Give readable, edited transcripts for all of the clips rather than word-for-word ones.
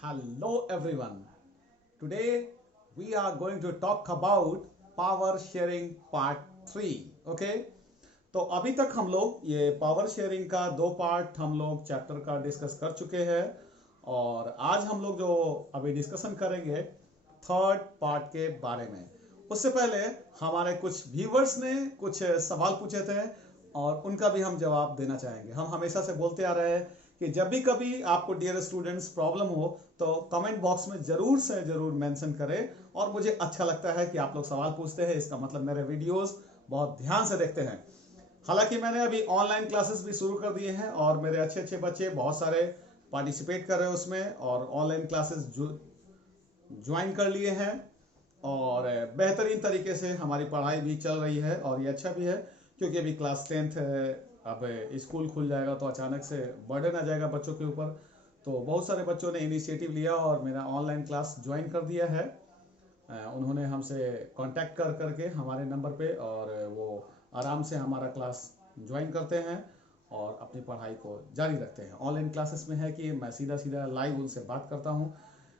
Hello everyone. Today we are going to talk about power sharing part 3. Okay? तो अभी तक हम लोग ये पावर शेयरिंग का दो पार्ट हम लोग चैप्टर का डिस्कस कर चुके हैं और आज हम लोग जो अभी डिस्कशन करेंगे थर्ड पार्ट के बारे में। उससे पहले हमारे कुछ व्यूवर्स ने कुछ सवाल पूछे थे और उनका भी हम जवाब देना चाहेंगे। हम हमेशा से बोलते आ रहे हैं कि जब भी कभी आपको डियर स्टूडेंट्स प्रॉब्लम हो तो कमेंट बॉक्स में जरूर से जरूर मेंशन करें और मुझे अच्छा लगता है कि आप लोग सवाल पूछते हैं। इसका मतलब मेरे वीडियोस बहुत ध्यान से देखते हैं। हालांकि मैंने अभी ऑनलाइन क्लासेस भी शुरू कर दिए हैं और मेरे अच्छे अच्छे बच्चे बहुत सारे पार्टिसिपेट कर रहे हैं उसमें और ऑनलाइन क्लासेस ज्वाइन कर लिए हैं और बेहतरीन तरीके से हमारी पढ़ाई भी चल रही है और ये अच्छा भी है क्योंकि अभी क्लास 10th है। अब स्कूल खुल जाएगा तो अचानक से बर्डन आ जाएगा बच्चों के ऊपर। तो बहुत सारे बच्चों ने इनिशिएटिव लिया और मेरा ऑनलाइन क्लास ज्वाइन कर दिया है। उन्होंने हमसे कांटेक्ट कर करके हमारे नंबर पे और वो आराम से हमारा क्लास ज्वाइन करते हैं और अपनी पढ़ाई को जारी रखते हैं। ऑनलाइन क्लासेस में है कि मैं सीधा सीधा लाइव उनसे बात करता हूँ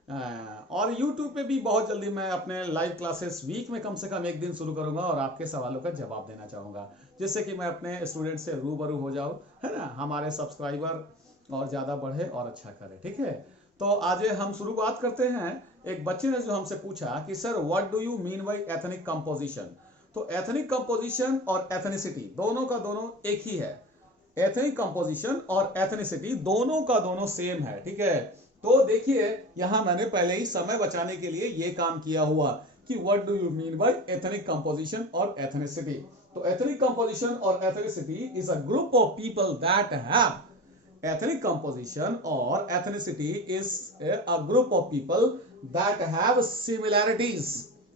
और YouTube पे भी बहुत जल्दी मैं अपने लाइव क्लासेस वीक में कम से कम एक दिन शुरू करूंगा और आपके सवालों का जवाब देना चाहूँगा जिससे कि मैं अपने स्टूडेंट से रूबरू हो जाऊँ, है ना। हमारे सब्सक्राइबर और ज़्यादा बढ़े और अच्छा करे, ठीक है। तो आज हम शुरुआत करते हैं। एक बच्चे ने जो हमसे पूछा कि sir what do you mean by ethnic composition. तो एथनिक कंपोजिशन और एथनिसिटी दोनों का दोनों एक ही है। एथनिक कंपोजिशन और एथनिसिटी दोनों का दोनों सेम है, ठीक है। तो देखिए यहां मैंने पहले ही समय बचाने के लिए ये काम किया हुआ कि what do you mean by ethnic composition और एथनिसिटी। तो एथनिक कंपोजिशन और ethnicity is a group of people that have ethnic composition और ethnicity is a group of people that have similarities,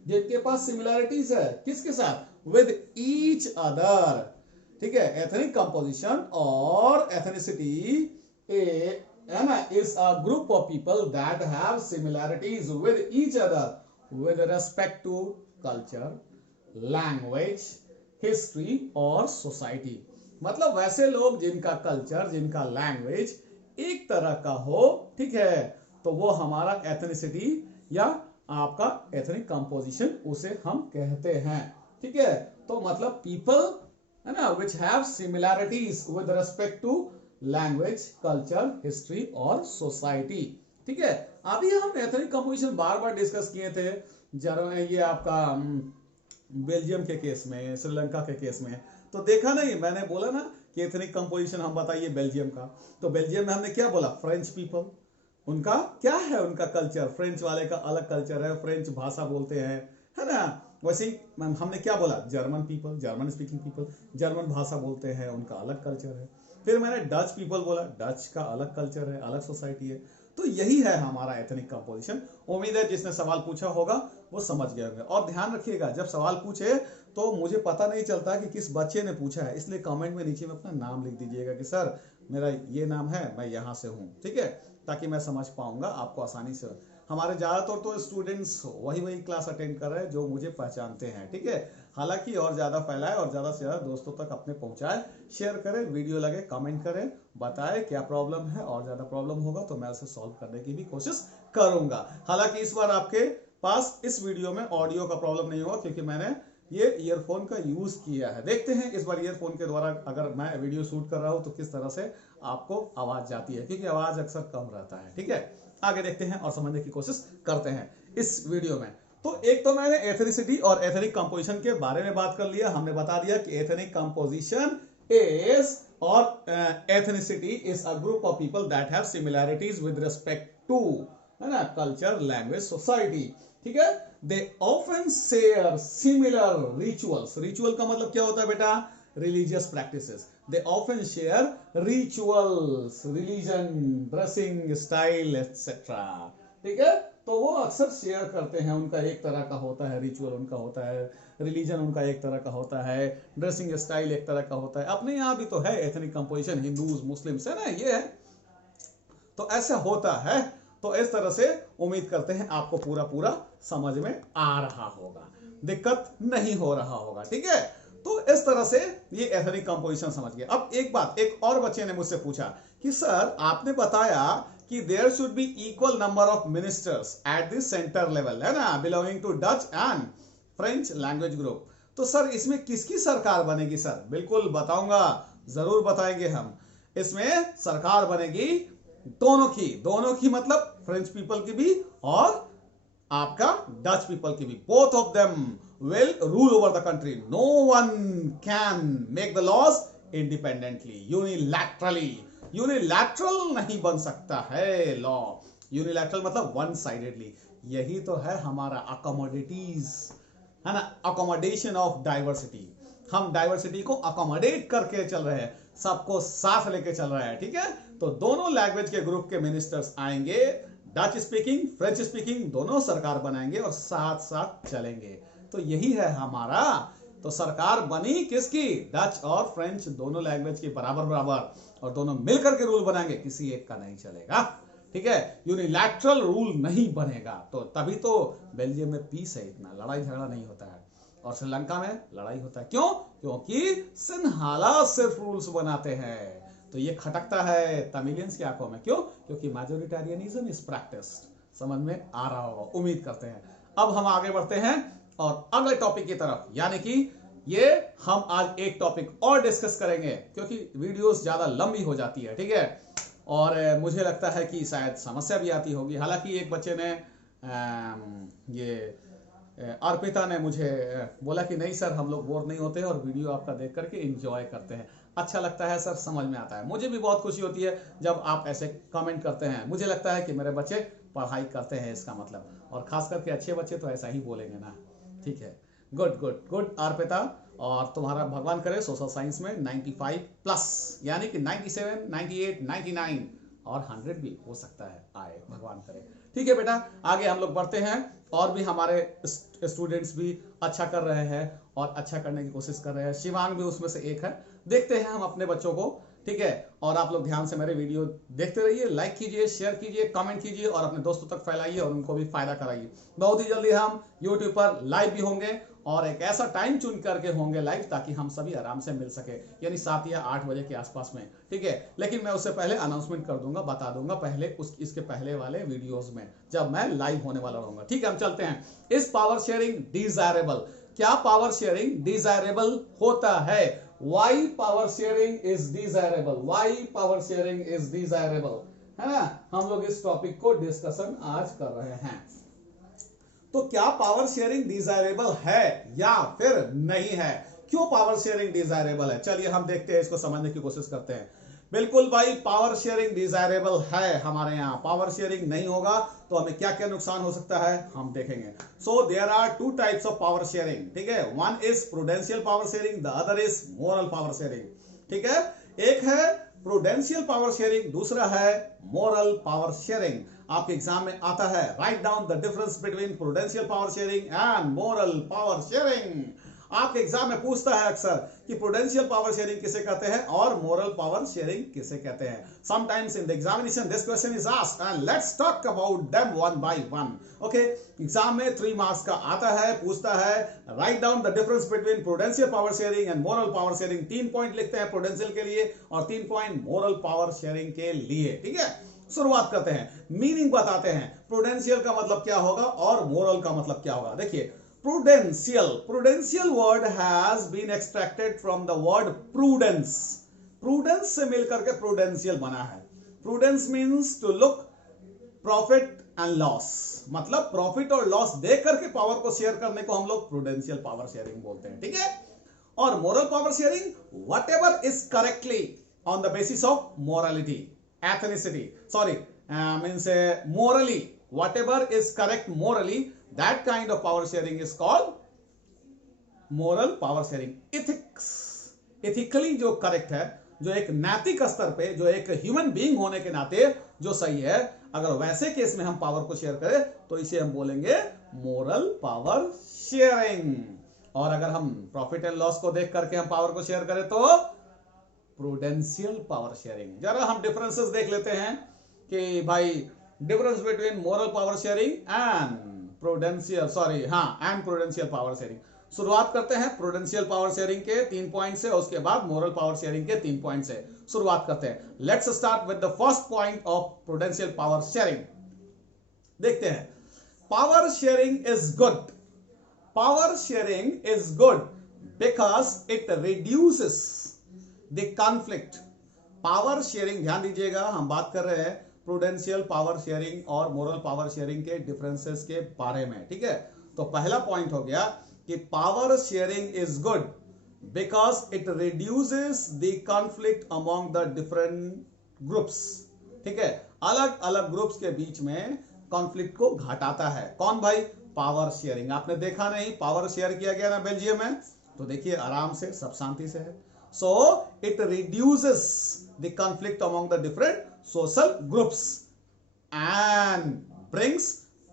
जिनके पास सिमिलैरिटीज है किसके साथ, विद ईच अदर, ठीक है। एथनिक कंपोजिशन और ethnicity is a group of people that have similarities with each other with respect to culture, language, history और society। मतलब वैसे लोग जिनका कल्चर, जिनका लैंग्वेज एक तरह का हो, ठीक है, तो वो हमारा एथनिसिटी या आपका एथनिक कंपोजिशन उसे हम कहते हैं, ठीक है। तो मतलब पीपल, है ना, which have similarities with respect to language, culture, history और सोसाइटी, ठीक है। अभी हम एथनिक कंपोजिशन बार बार डिस्कस किए थे। ये आपका बेल्जियम के केस में, श्रीलंका के केस में तो देखा नहीं, मैंने बोला ना कि एथनिक कंपोजिशन हम बताइए बेल्जियम का। तो बेल्जियम में हमने क्या बोला, फ्रेंच पीपल, उनका क्या है, उनका कल्चर, फ्रेंच वाले का अलग कल्चर है, फ्रेंच भाषा बोलते हैं, है ना। वैसे ही हमने क्या बोला, German people, German speaking people, German भाषा बोलते हैं, उनका अलग कल्चर है। फिर मैंने डच पीपल बोला, डच का अलग कल्चर है, अलग सोसाइटी है। तो यही है हमारा एथनिक कंपोजिशन। उम्मीद है जिसने सवाल पूछा होगा वो समझ गए होंगे। और ध्यान रखिएगा जब सवाल पूछे तो मुझे पता नहीं चलता कि किस बच्चे ने पूछा है, इसलिए कमेंट में नीचे में अपना नाम लिख दीजिएगा कि सर मेरा ये नाम है, मैं यहाँ से हूँ, ठीक है, ताकि मैं समझ पाऊंगा आपको आसानी से। हमारे ज़्यादातर तो स्टूडेंट्स वही क्लास अटेंड कर रहे हैं जो मुझे पहचानते हैं, ठीक है। हालांकि और ज़्यादा फैलाए और ज़्यादा से ज़्यादा दोस्तों तक अपने पहुंचाए, शेयर करें, वीडियो लगे, कमेंट करें, बताएं क्या प्रॉब्लम है और ज़्यादा प्रॉब्लम होगा तो मैं उसे सॉल्व करने की भी कोशिश करूंगा। हालांकि इस बार आपके पास इस वीडियो में ऑडियो का प्रॉब्लम नहीं होगा क्योंकि मैंने ये ईयरफोन का यूज किया है। देखते हैं इस बार ईयरफोन के द्वारा अगर मैं वीडियो शूट कर रहा हूं तो किस तरह से आपको आवाज जाती है, क्योंकि आवाज अक्सर कम रहता है, ठीक है। आगे देखते हैं और समझने की कोशिश करते हैं इस वीडियो में। तो एक तो मैंने एथनिसिटी और एथनिक कंपोजिशन के बारे में बात कर लिया। हमने बता दिया कि एथनिक कंपोजिशन इज और ethnicity is a group of people that have similarities with respect to, है ना, कल्चर, लैंग्वेज, सोसाइटी, ठीक है। They often share similar rituals. Ritual का मतलब क्या होता है बेटा, religious practices. They often share rituals, religion, dressing style etcetera, ठीक है। तो वो अक्सर शेयर करते हैं, उनका एक तरह का होता है रिचुअल, उनका होता है रिलीजन, उनका एक तरह का होता है ड्रेसिंग स्टाइल, एक तरह का होता है। अपने यहाँ भी तो है एथनिक कंपोजिशन, हिंदूज, मुस्लिम्स, है ना, ये है। तो ऐसा होता है। तो इस तरह से उम्मीद करते हैं आपको पूरा पूरा समझ में आ रहा होगा, दिक्कत नहीं हो रहा होगा, ठीक है। तो इस तरह से ये एथनिक कंपोजिशन समझ गए। अब एक बात, एक और बच्चे ने मुझसे पूछा कि सर आपने बताया कि there should be equal number of ministers at the centre level, है ना, belonging to Dutch and French language group. तो सर इसमें किसकी सरकार बनेगी? सर बिल्कुल बताऊंगा, जरूर बताएंगे हम। इसमें सरकार बनेगी दोनों की मतलब फ्रेंच पीपल की भी और आपका डच पीपल की भी। Both of them will rule over the country. No one can make the laws independently, unilaterally. Unilateral नहीं बन सकता है लॉ। यूनिलैटरल मतलब वन साइडेडली। यही तो है हमारा अकोमोडेटीज, है ना, अकोमोडेशन ऑफ डाइवर्सिटी। हम डाइवर्सिटी को अकोमोडेट करके चल रहे हैं, सबको साथ लेके चल रहा है, ठीक है। तो दोनों लैंग्वेज के ग्रुप के मिनिस्टर्स आएंगे, डच स्पीकिंग फ्रेंच स्पीकिंग, दोनों सरकार बनाएंगे और साथ साथ चलेंगे। तो यही है हमारा। तो सरकार बनी किसकी? डच और फ्रेंच दोनों लैंग्वेज की बराबर बराबर, और दोनों मिलकर के रूल बनाएंगे, किसी एक का नहीं चलेगा, ठीक है। यूनिलैटरल रूल नहीं बनेगा। तो तभी तो बेल्जियम में पीस है, इतना लड़ाई झगड़ा नहीं होता है, और श्रीलंका में लड़ाई होता है। क्यों? क्योंकि सिन्हाला सिर्फ रूल्स बनाते हैं। तो ये खटकता है तमिलियंस की आंखों में। क्यों? क्योंकि मैजोरिटेरियनिज्म इज प्रैक्टिस्ड। समझ में आ रहा होगा, उम्मीद करते हैं। अब हम आगे बढ़ते हैं और अगले टॉपिक की तरफ, यानी कि ये हम आज एक टॉपिक और डिस्कस करेंगे, क्योंकि वीडियोस ज्यादा लंबी हो जाती है, ठीक है। और मुझे लगता है कि शायद समस्या भी आती होगी। हालांकि एक बच्चे ने अर्पिता ने मुझे बोला कि नहीं सर, हम लोग बोर नहीं होते और वीडियो आपका देख करके एंजॉय करते हैं, अच्छा लगता है सर, समझ में आता है। मुझे भी बहुत खुशी होती है जब आप ऐसे कमेंट करते हैं। मुझे लगता है कि मेरे बच्चे पढ़ाई करते हैं, इसका मतलब, और खास करके अच्छे बच्चे तो ऐसा ही बोलेंगे ना, ठीक है। गुड गुड गुड अर्पिता, और तुम्हारा भगवान करे सोशल साइंस में 95 प्लस, यानी कि 97, 98, 99 और 100 भी हो सकता है आए, भगवान करे। ठीक है बेटा, आगे हम लोग बढ़ते हैं। और भी हमारे स्टूडेंट्स भी अच्छा कर रहे हैं और अच्छा करने की कोशिश कर रहे हैं। शिवांग भी उसमें से एक है। देखते हैं हम अपने बच्चों को, ठीक है। और आप लोग ध्यान से मेरे वीडियो देखते रहिए, लाइक कीजिए, शेयर कीजिए, कमेंट कीजिए और अपने दोस्तों तक फैलाइए और उनको भी फायदा कराइए। बहुत ही जल्दी हम यूट्यूब पर लाइव भी होंगे, और एक ऐसा टाइम चुन करके होंगे लाइव ताकि हम सभी आराम से मिल सके, यानी 7 या 8 बजे के आसपास में, ठीक है। लेकिन मैं उससे पहले अनाउंसमेंट कर दूंगा, बता दूंगा पहले इसके पहले वाले वीडियोस में, जब मैं लाइव होने वाला रहूंगा, ठीक है। हम चलते हैं। इस पावर शेयरिंग डिजायरेबल, क्या पावर शेयरिंग डिजायरेबल होता है? Why power sharing is desirable, why power sharing is desirable, है ना। हम लोग इस टॉपिक को डिस्कशन आज कर रहे हैं। तो क्या पावर शेयरिंग डिजायरेबल है या फिर नहीं है? क्यों पावर शेयरिंग डिजायरेबल है? चलिए हम देखते हैं, इसको समझने की कोशिश करते हैं। बिल्कुल भाई, पावर शेयरिंग डिजायरेबल है हमारे यहाँ। पावर शेयरिंग नहीं होगा तो हमें क्या क्या नुकसान हो सकता है हम देखेंगे। So there are 2 types of power sharing, ठीक है। One is prudential power sharing, the other is moral power sharing, ठीक है। एक है प्रूडेंशियल पावर शेयरिंग, दूसरा है मोरल पावर शेयरिंग। आपके एग्जाम में आता है, write down the difference between prudential power sharing and moral power sharing. आपके एग्जाम में पूछता है अक्सर कि प्रूडेंशियल पावर शेयरिंग किसे कहते हैं और मोरल पावर शेयरिंग किसे कहते हैं। Sometimes in the examination this question is asked and let's talk about them one by one, okay. Exam में 3 मार्क्स का आता है, पूछता है write down the difference between prudential power sharing and moral power sharing. 3 point लिखते हैं prudential के लिए और 3 पॉइंट मोरल पावर शेयरिंग के लिए, ठीक है। शुरुआत करते हैं, मीनिंग बताते हैं। प्रूडेंशियल का मतलब क्या होगा और मोरल का मतलब क्या होगा। देखिए, prudential word has been extracted from the word prudence. Prudence से मिलकर के प्रूडेंशियल बना है। Prudence means to look profit and loss, मतलब प्रॉफिट और लॉस देख करके पावर को शेयर करने को हम लोग प्रूडेंशियल पावर शेयरिंग बोलते हैं, ठीक है। और moral power sharing, whatever is correctly on the basis of morality, ethnicity, sorry, means morally, whatever is correct morally, that kind of power sharing is called moral power sharing. Ethics, ethically जो correct है, जो एक नैतिक स्तर पे, जो एक human being होने के नाते जो सही है, अगर वैसे केस में हम पावर को शेयर करें तो इसे हम बोलेंगे मोरल पावर शेयरिंग। और अगर हम प्रॉफिट एंड लॉस को देख करके हम पावर को शेयर करें तो प्रूडेंशियल पावर शेयरिंग। जरा हम डिफरेंसेस देख लेते हैं कि भाई difference between moral power sharing and prudential, sorry, हाँ, एंड प्रूडेंशियल पावर शेयरिंग। शुरुआत करते हैं प्रूडेंशियल पावर शेयरिंग के 3 पॉइंट से, उसके बाद मोरल पावर शेयरिंग के 3 पॉइंट से शुरुआत करते हैं। Let's start with the first point of prudential power sharing. देखते हैं, power sharing is good. Power sharing is good because it reduces the conflict. Power sharing, ध्यान दीजिएगा, हम बात कर रहे हैं प्रूडेंशियल पावर शेयरिंग और मोरल पावर शेयरिंग के डिफरेंसेस के बारे में, ठीक है। तो पहला पॉइंट हो गया कि power sharing is good because it reduces the conflict among the different groups, ठीक है। अलग अलग ग्रुप्स के बीच में कॉन्फ्लिक्ट को घटाता है। कौन भाई? Power sharing. आपने देखा नहीं, पावर शेयर किया गया ना बेल्जियम में, तो देखिए आराम से, सब शांति से है। So it reduces the conflict among the different social groups and brings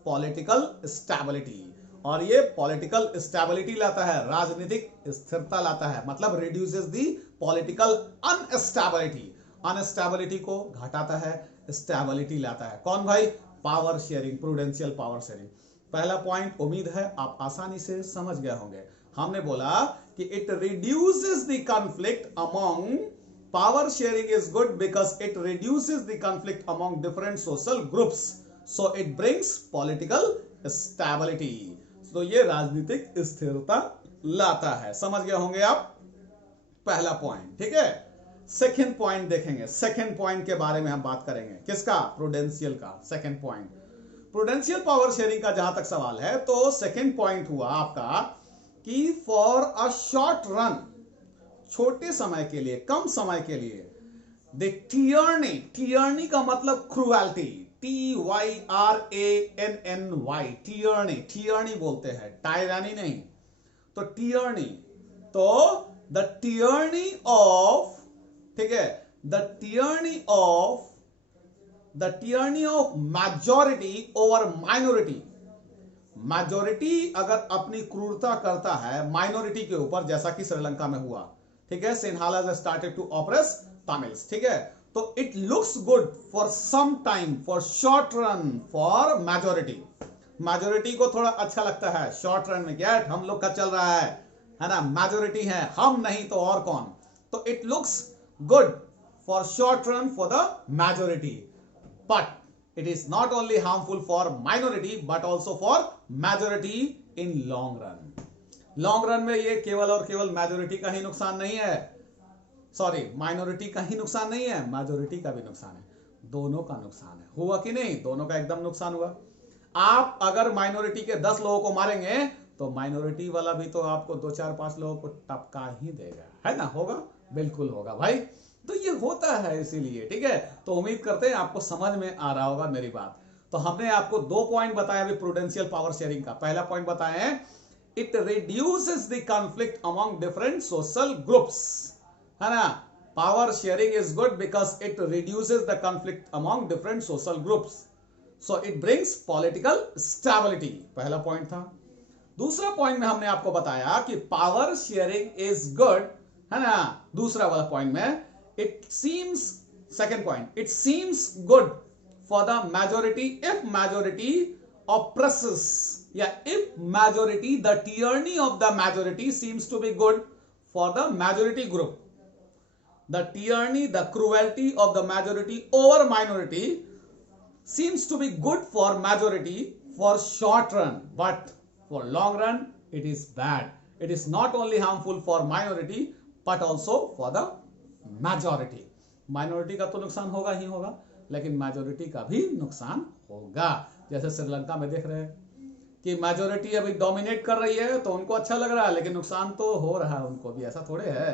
political stability. और ये पॉलिटिकल स्टेबिलिटी लाता है, राजनीतिक स्थिरता लाता है, मतलब reduces the political instability. Instability को घटाता है, स्टेबिलिटी लाता है। कौन भाई? Power sharing, prudential power sharing. पहला पॉइंट उम्मीद है आप आसानी से समझ गए होंगे। हमने बोला कि it reduces the conflict among, power sharing is good because it reduces the conflict among different social groups, so it brings political stability. तो ये राजनीतिक स्थिरता लाता है। समझ गए होंगे आप पहला पॉइंट, ठीक है। सेकंड पॉइंट देखेंगे, सेकंड पॉइंट के बारे में हम बात करेंगे। किसका? प्रूडेंशियल का second point. Prudential power sharing का जहां तक सवाल है, तो सेकंड पॉइंट हुआ आपका कि फॉर अ शॉर्ट रन, छोटे समय के लिए, कम समय के लिए, द टियरनी, टियरनी का मतलब क्रूएल्टी, TYRANNY, टियरनी, टियरनी बोलते हैं, टायरानी नहीं। तो टियरनी, तो द टियरनी ऑफ, ठीक है, the Tierney of majority over minority. Majority अगर अपनी क्रूरता करता है माइनॉरिटी के ऊपर, जैसा कि श्रीलंका में हुआ, ठीक है, Sinhala started to oppress Tamils, ठीक है, तो it looks good for some time, for short run, for majority. Majority को थोड़ा अच्छा लगता है शॉर्ट रन में, क्या हम लोग का चल रहा है ना, मेजॉरिटी है, हम नहीं तो और कौन। तो it looks good for short run for the majority, but it is not only harmful for minority but also for majority in long run. Long run में ये केवल और केवल मेजोरिटी का ही नुकसान नहीं है, सॉरी, माइनॉरिटी का ही नुकसान नहीं है, मेजोरिटी का भी नुकसान है, दोनों का नुकसान है। हुआ कि नहीं? दोनों का एकदम नुकसान हुआ। आप अगर माइनॉरिटी के 10 लोगों को मारेंगे तो माइनॉरिटी वाला भी तो आपको 2 4 5 लोगों को टपका ही देगा, है ना? होगा, बिल्कुल होगा भाई। तो ये होता है इसीलिए, ठीक है। तो उम्मीद करते हैं आपको समझ में आ रहा होगा मेरी बात। तो हमने आपको 2 पॉइंट बताया अभी प्रूडेंशियल पावर शेयरिंग का। पहला पॉइंट बताया है, it reduces the conflict among different social groups, है ना। Power sharing is good because it reduces the conflict among different social groups, so it brings political stability. पहला point था। दूसरा point में हमने आपको बताया कि पावर शेयरिंग इज गुड, है ना, दूसरा वाला पॉइंट में, it seems, second point, it seems good for the majority if majority oppresses, if majority, the tyranny of the majority seems to be good for the majority group. The tyranny, the cruelty of the majority over minority seems to be good for majority for short run, but for long run it is bad. It is not only harmful for minority but also for the majority. Minority का तो नुकसान होगा ही होगा, लेकिन majority का भी नुकसान होगा। जैसे श्रीलंका में देख रहे हैं कि मेजॉरिटी अभी डोमिनेट कर रही है, तो उनको अच्छा लग रहा है, लेकिन नुकसान तो हो रहा है उनको भी। ऐसा थोड़े है,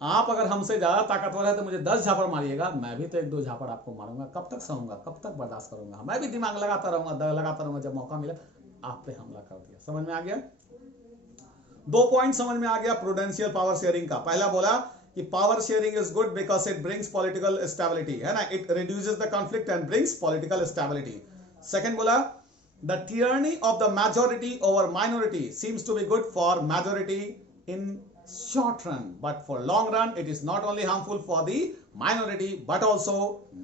आप अगर हमसे ज्यादा ताकतवर है तो मुझे 10 झापड़ मारिएगा, मैं भी तो 1-2 झापड़ आपको मारूंगा। कब तक सहूंगा, कब तक बर्दाश्त करूंगा? मैं भी दिमाग लगाता रहूंगा, जब मौका मिला आप पे हमला कर दिया। समझ में आ गया? 2 पॉइंट समझ में आ गया प्रूडेंशियल पावर शेयरिंग का। पहला बोला कि power sharing is good because it brings political stability, है ना, it reduces the conflict and brings political stability. Second बोला, the tyranny of the majority over minority seems to be good for majority in short run, but for long run it is not only harmful for the minority but also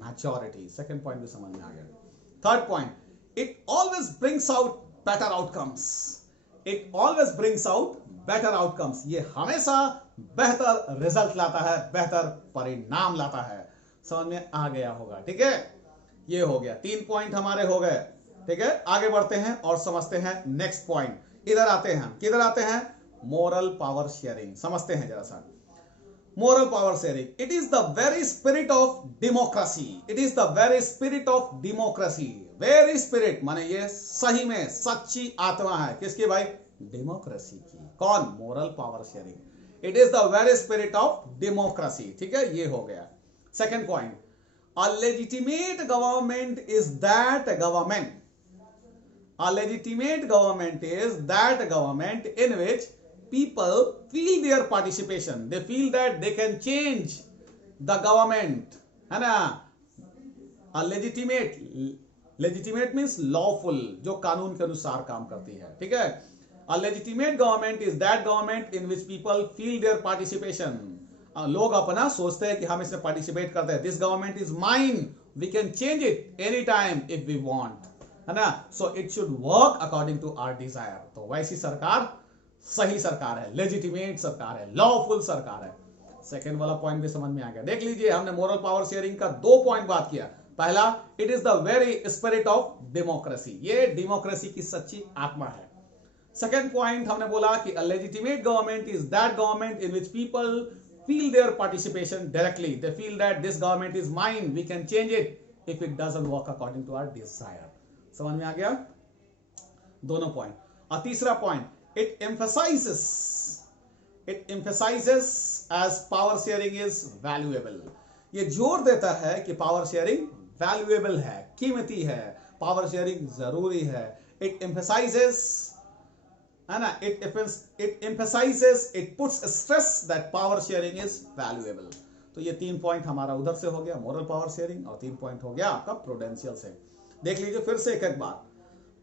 majority. Second point भी समझ में आ गया। Third point, it always brings out better outcomes. It always brings out better outcomes, ये हमेशा बेहतर result लाता है, बेहतर परिणाम लाता है। समझ में आ गया होगा, ठीक है। ये हो गया, 3 पॉइंट हमारे हो गए, ठीक है। आगे बढ़ते हैं और समझते हैं नेक्स्ट पॉइंट। इधर आते हैं, किधर आते हैं, मोरल पावर शेयरिंग। समझते हैं जरा सा moral power sharing. It is the very spirit of democracy, it is the very spirit of democracy. Very spirit माने ये सही में सच्ची आत्मा है, किसकी भाई, डेमोक्रेसी की। कौन, moral power sharing. It is the very spirit of democracy, ठीक है। ये हो गया second point. A legitimate government is that government. A legitimate government is that government in which people feel their participation. They feel that they can change the government. है ना। A legitimate, legitimate means lawful, जो कानून के अनुसार काम करती है, ठीक है। A legitimate government is that government in which people feel their participation. लोग अपना सोचते हैं कि हम इसमें पार्टिसिपेट करते हैं। This government is mine, we can change it any time if we want, है ना। So it should work according to our desire. तो वैसी सरकार सही सरकार है, लेजिटिमेट सरकार है, लॉफुल सरकार है। सेकेंड वाला पॉइंट भी समझ में आ गया। देख लीजिए, हमने मोरल पावर शेयरिंग का 2 पॉइंट बात किया। पहला, it is the very spirit of democracy, ये डेमोक्रेसी की सच्ची आत्मा है। सेकेंड पॉइंट हमने बोला कि a legitimate government is that government in which people feel their participation directly. They feel that this government is mine, we can change it if it doesn't work according to our desire. समझ में आ गया दोनों point. और तीसरा point, it emphasizes as power sharing is valuable. ये जोर देता है कि पावर शेयरिंग वैल्यूएबल है, कीमती है, पावर शेयरिंग जरूरी है। It emphasizes, है ना, it emphasizes, it puts stress that power sharing is valuable. तो ये 3 पॉइंट हमारा उधर से हो गया मोरल पावर शेयरिंग, और 3 पॉइंट हो गया आपका प्रूडेंशियल से। देख लीजिए फिर से एक बार,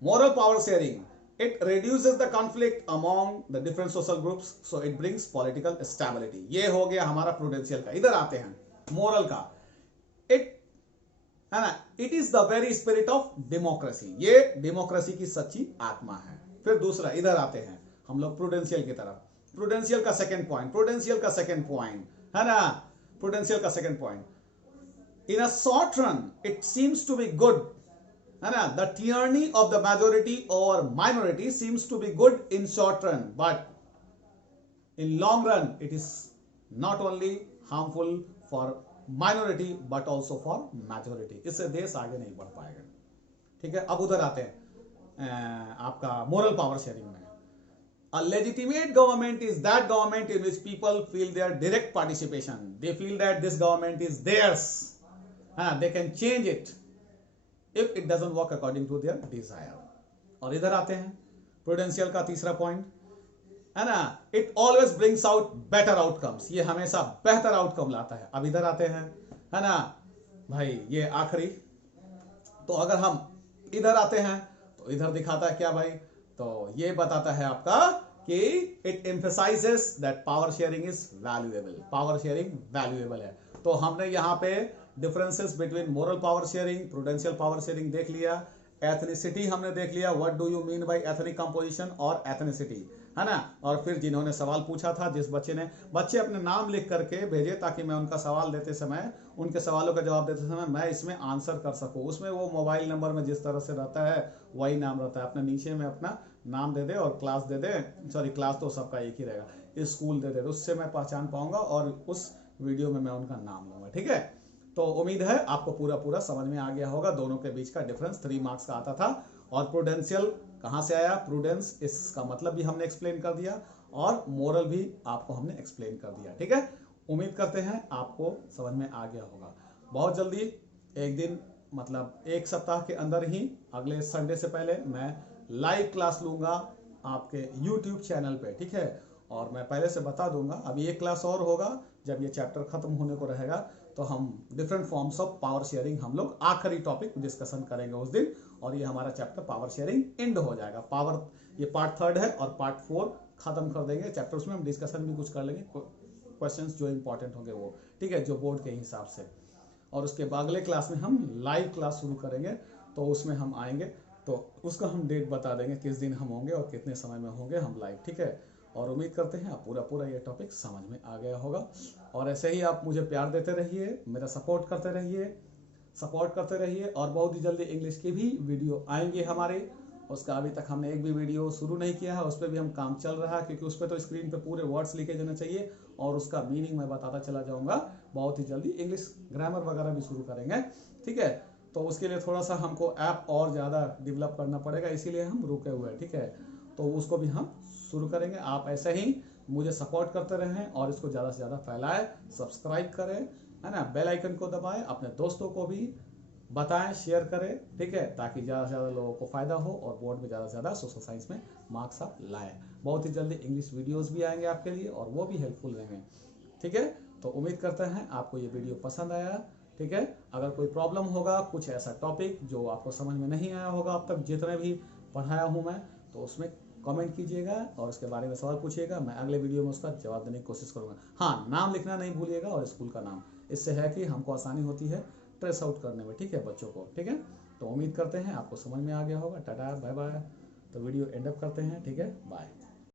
moral power sharing, it reduces the conflict among the different social groups, so it brings political stability. ये हो गया हमारा प्रूडेंशियल का। इधर आते हैं मोरल का, it, है ना, it is the very spirit of democracy, ये डेमोक्रेसी की सच्ची आत्मा है। फिर दूसरा, इधर आते हैं हम लोग प्रूडेंशियल की तरफ। प्रूडेंशियल का सेकंड पॉइंट, प्रूडेंशियल का सेकंड पॉइंट, है ना, प्रूडेंशियल का second point, in a short run it seems to be good, है ना, the tyranny of the majority or minority seems to be good in short run, but in long run it is not only harmful for minority but also for majority. इससे देश आगे नहीं बढ़ पाएगा, ठीक है। अब उधर आते हैं आपका मोरल पावर शेयरिंग में। A legitimate government is that government in which people feel their direct participation. They feel that this government is theirs. They can change it if it doesn't work according to their desire. और इधर आते हैं prudential का तीसरा point, है ना, it always brings out better outcomes. ये हमेशा बेहतर आउटकम लाता है। अब इधर आते हैं, है ना भाई, ये आखिरी। तो अगर हम इधर आते हैं तो इधर दिखाता है क्या भाई, तो ये बताता है आपका कि it emphasises that power sharing is valuable, power sharing valuable है। तो हमने यहाँ पे differences between moral power sharing, prudential power sharing देख लिया। एथनिसिटी हमने देख लिया, what do you mean by ethnic composition और एथनिसिटी, है ना। और फिर जिन्होंने सवाल पूछा था, जिस बच्चे अपने नाम लिख करके भेजे ताकि मैं उनका सवाल देते समय, उनके सवालों का जवाब देते समय मैं इसमें आंसर कर सकूं। उसमें वो मोबाइल नंबर में जिस तरह से रहता है वही नाम रहता है, अपने नीचे में अपना नाम दे दे और क्लास दे दे, सॉरी क्लास तो सबका एक ही रहेगा, स्कूल दे दे, उससे मैं पहचान पाऊंगा और उस वीडियो में मैं उनका नाम लूंगा, ठीक है। तो उम्मीद है आपको पूरा समझ में आ गया होगा। दोनों के बीच का डिफरेंस 3 मार्क्स का आता था। और प्रूडेंशियल कहाँ से आया, प्रूडेंस, इसका मतलब भी हमने एक्सप्लेन कर दिया, और मोरल भी आपको हमने एक्सप्लेन कर दिया, ठीक है। उम्मीद करते हैं आपको समझ में आ गया होगा। बहुत जल्दी एक दिन, मतलब 1 सप्ताह के अंदर ही, अगले संडे से पहले मैं लाइव क्लास लूंगा आपके YouTube चैनल पे, ठीक है। और मैं पहले से बता दूंगा, अभी एक क्लास और होगा, जब ये चैप्टर खत्म होने को रहेगा तो हम different forms of power sharing हम लोग आखिरी टॉपिक डिस्कशन करेंगे उस दिन, और ये हमारा चैप्टर पावर शेयरिंग एंड हो जाएगा। पावर, ये पार्ट 3 है और पार्ट 4 खत्म कर देंगे चैप्टर। उसमें हम डिस्कशन भी कुछ कर लेंगे, क्वेश्चंस जो इंपॉर्टेंट होंगे वो, ठीक है, जो बोर्ड के हिसाब से। और उसके बाद अगले क्लास में हम लाइव क्लास शुरू करेंगे, तो उसमें हम आएंगे तो उसका हम डेट बता देंगे किस दिन हम होंगे और कितने समय में होंगे हम लाइव, ठीक है। और उम्मीद करते हैं आप पूरा ये टॉपिक समझ में आ गया होगा। और ऐसे ही आप मुझे प्यार देते रहिए, मेरा सपोर्ट करते रहिए और बहुत ही जल्दी इंग्लिश की भी वीडियो आएंगे हमारे। उसका अभी तक हमने एक भी वीडियो शुरू नहीं किया है, उस पर भी हम काम चल रहा है, क्योंकि उस पर तो स्क्रीन पे पूरे वर्ड्स लिखे जाने चाहिए और उसका मीनिंग मैं बताता चला जाऊंगा। बहुत ही जल्दी इंग्लिश ग्रामर वगैरह भी शुरू करेंगे, ठीक है। तो उसके लिए थोड़ा सा हमको ऐप और ज़्यादा डेवलप करना पड़ेगा, इसीलिए हम रुके हुए हैं, ठीक है। तो उसको भी हम शुरू करेंगे। आप ऐसे ही मुझे सपोर्ट करते रहें और इसको ज़्यादा से ज़्यादा फैलाएं, सब्सक्राइब करें, है ना, बेल आइकन को दबाएं, अपने दोस्तों को भी बताएं, शेयर करें, ठीक है, ताकि ज़्यादा से ज़्यादा लोगों को फ़ायदा हो और बोर्ड में ज़्यादा से ज़्यादा सोशल साइंस में मार्क्स आप लाएं। बहुत ही जल्दी इंग्लिश वीडियोस भी आएंगे आपके लिए और वो भी हेल्पफुल रहेंगे, ठीक है। तो उम्मीद करते हैं आपको ये वीडियो पसंद आया, ठीक है। अगर कोई प्रॉब्लम होगा, कुछ ऐसा टॉपिक जो आपको समझ में नहीं आया होगा अब तक जितने भी पढ़ाया हूँ मैं, तो उसमें कमेंट कीजिएगा और उसके बारे में सवाल पूछिएगा। मैं अगले वीडियो में उसका जवाब देने की कोशिश करूँगा। हाँ, नाम लिखना नहीं भूलिएगा और स्कूल का नाम, इससे है कि हमको आसानी होती है ट्रेस आउट करने में, ठीक है, बच्चों को, ठीक है। तो उम्मीद करते हैं आपको समझ में आ गया होगा। Tata, bye bye. तो वीडियो एंड अप करते हैं, ठीक है, बाय।